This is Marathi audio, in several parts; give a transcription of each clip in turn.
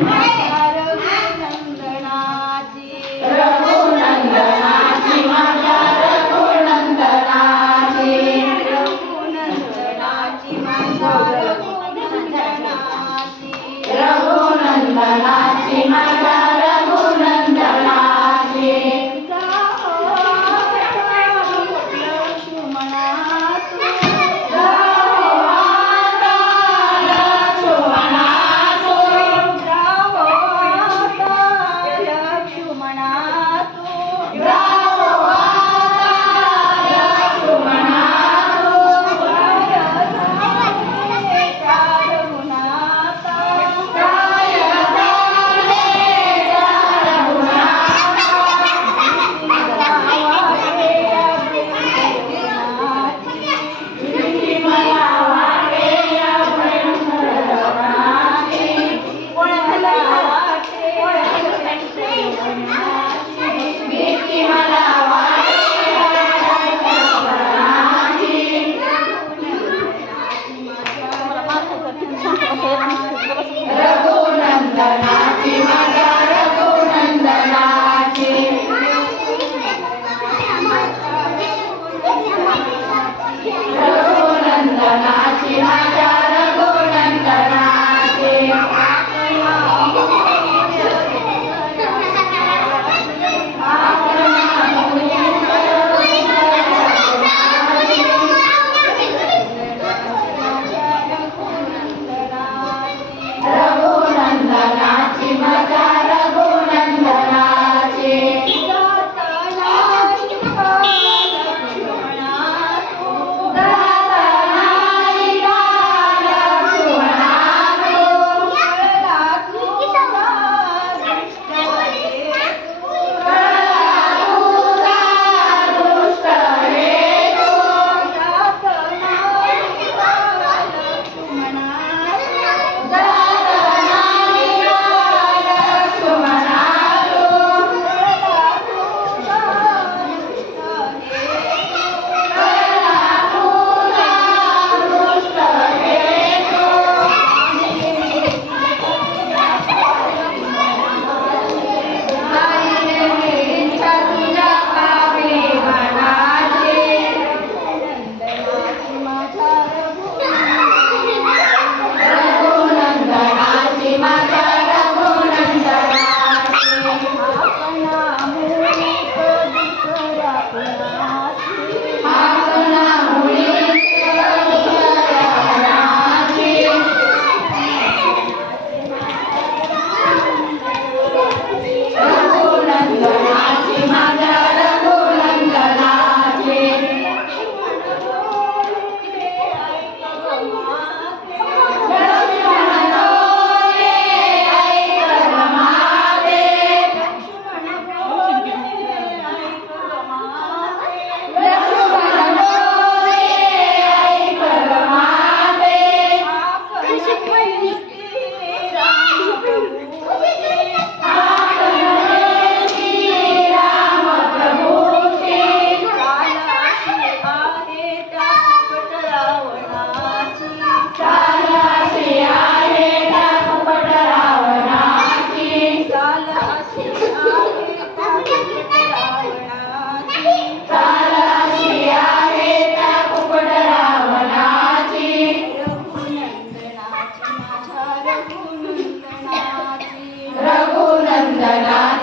Hallelujah.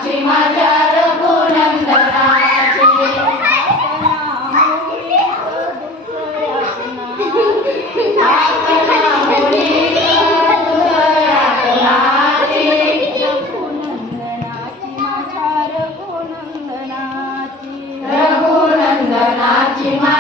चारघुनंदना रघुनंदनाची माघुनंदना रघुनंदनाची मा